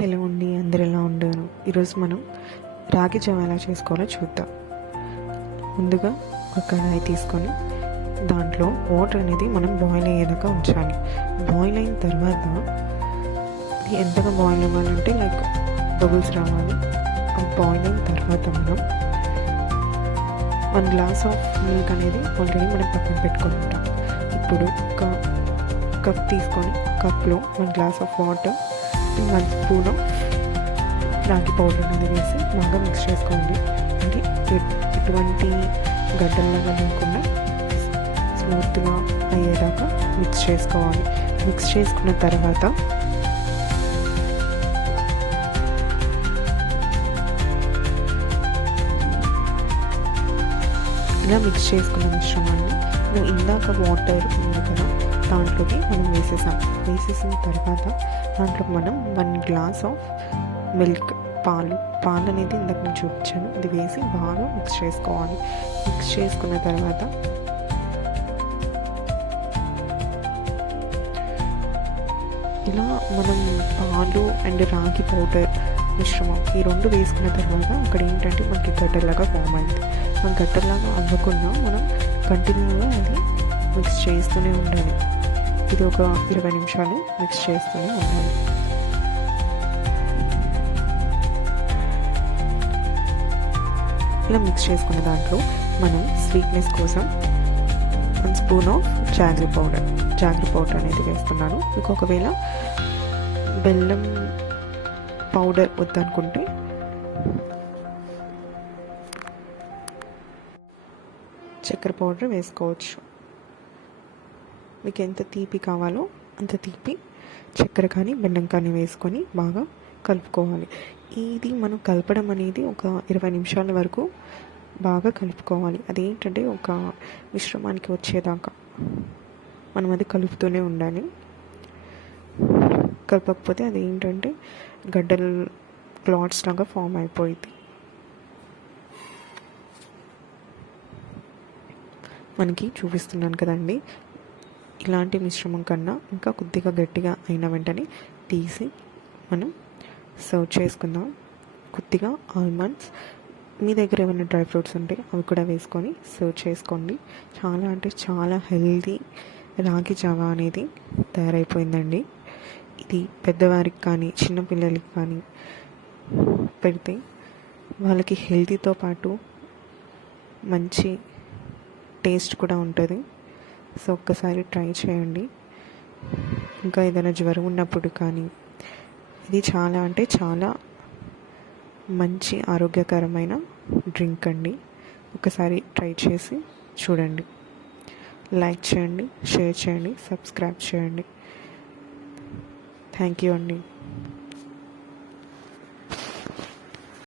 Hello అండి, అందరు ఎలా ఉండరు? ఈరోజు మనం రాగి జావ ఎలా చేసుకోవాలో చూద్దాం. ముందుగా ఒక కడాయి తీసుకొని దాంట్లో వాటర్ అనేది మనం బాయిల్ అయ్యేదాకా ఉంచాలి. బాయిల్ అయిన తర్వాత అది ఎంతగా బాయిల్ అవ్వాలంటే బబుల్స్ రావాలి. ఆ బాయిల్ అయిన తర్వాత మనం 1 గ్లాస్ ఆఫ్ మిల్క్ అనేది ఆల్రెడీ మనం పక్కన పెట్టుకొని ఉంటాం. ఇప్పుడు ఒక కప్ తీసుకొని కప్లో 1 గ్లాస్ ఆఫ్ వాటర్, 1 స్పూన్ రాగి పౌడర్ అనేది వేసి బాగా మిక్స్ చేసుకోండి. అంటే ఎటువంటి గడ్డల్లాగా లేకుండా స్మూత్గా అయ్యేదాకా మిక్స్ చేసుకోవాలి. మిక్స్ చేసుకున్న తర్వాత ఇలా మిక్స్ చేసుకున్న మిశ్రమాన్ని నువ్వు ఇందాక వాటర్ ఉంది కదా దాంట్లోకి మనం వేసేసిన తర్వాత దాంట్లో మనం 1 గ్లాస్ ఆఫ్ మిల్క్ పాలు అనేది ఇందాక నేను చూపించాను, అది వేసి బాగా మిక్స్ చేసుకోవాలి. మిక్స్ చేసుకున్న తర్వాత ఇలా మనం పాలు అండ్ రాగి పౌడర్ మిశ్రమం ఈ 2 వేసుకున్న తర్వాత అక్కడ ఏంటంటే మనకి గడ్డలాగా ఫామ్ అయింది. ఆ గడ్డలాగా అవ్వకుండా మనం కంటిన్యూగా అది మిక్స్ చేస్తూనే ఉండాలి. ఇది ఒక 20 నిమిషాలు మిక్స్ చేస్తూనే ఉండాలి. ఇలా మిక్స్ చేసుకున్న దాంట్లో మనం స్వీట్నెస్ కోసం 1 స్పూన్ ఆఫ్ జాగ్రీ పౌడర్ అనేది వేస్తున్నాను. మీకు ఒకవేళ బెల్లం పౌడర్ వద్దనుకుంటే చక్కెర పౌడర్ వేసుకోవచ్చు. మీకు ఎంత తీపి కావాలో అంత తీపి చక్కెర కానీ బెల్లం కానీ వేసుకొని బాగా కలుపుకోవాలి. ఇది మనం కలపడం అనేది ఒక 20 నిమిషాల వరకు బాగా కలుపుకోవాలి. అదేంటంటే ఒక మిశ్రమానికి వచ్చేదాకా మనం అది కలుపుతూనే ఉండాలి. కలపకపోతే అది ఏంటంటే గడ్డలు క్లాట్స్ లాగా ఫామ్ అయిపోయింది. మనకి చూపిస్తున్నాను కదండి. ఇలాంటి మిశ్రమం కన్నా ఇంకా కొద్దిగా గట్టిగా అయిన వెంటనే తీసి మనం సర్వ్ చేసుకుందాం. కొద్దిగా ఆల్మండ్స్, మీ దగ్గర ఏమైనా డ్రై ఫ్రూట్స్ ఉంటే అవి కూడా వేసుకొని సర్వ్ చేసుకోండి. చాలా అంటే చాలా హెల్తీ రాగి జావా అనేది తయారైపోయిందండి. ఇది పెద్దవారికి కానీ చిన్నపిల్లలకి కానీ పెడితే వాళ్ళకి హెల్తీతో పాటు మంచి టేస్ట్ కూడా ఉంటుంది. సో ఒక్కసారి ట్రై చేయండి. ఇంకా ఏదైనా జ్వరం ఉన్నప్పుడు కానీ ఇది చాలా అంటే చాలా మంచి ఆరోగ్యకరమైన డ్రింక్ అండి. ఒకసారి ట్రై చేసి చూడండి. లైక్ చేయండి, షేర్ చేయండి, సబ్స్క్రైబ్ చేయండి. థ్యాంక్ యూ అండి.